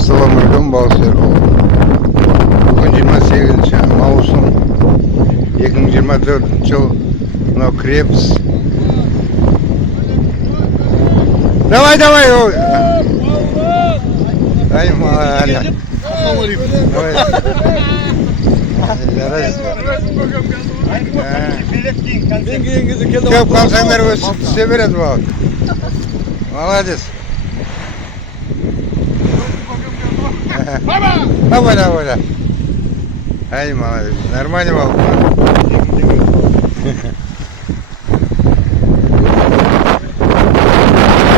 Assalamualaikum Balser. Bugün 28 Mağusum 2024 yıl no Krebs. Давай, давай. Ай, Маля. Давай. Көп қалсаңдар өсіп түсе береді балық. Молодец. Давай, давай, давай. Ай, молодец. Нормально балық.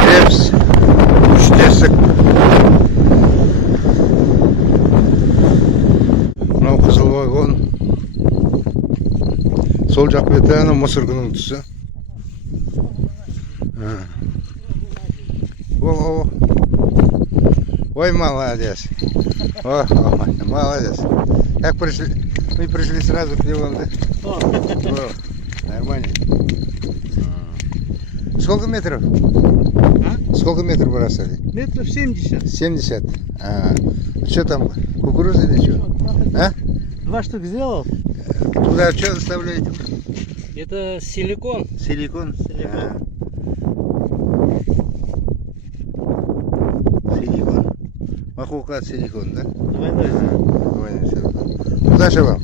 Крепс. Үштесік. Мынау қызыл вагон. Сол жақ беті ана мұсырғының тұсы. О. Ой, молодец. О, молодец. Как пришли? Мы пришли сразу к нему, да? О, нормально. Сколько метров? А? Сколько метров бросали? Метров 70. 70. Что там, кукуруза или что? А? 2 штук сделал. Туда что оставляете? Это силикон. Силикон? Силикон. Силикон. Махука силикон, да? Двойной. Двойной силикон. Удачи вам.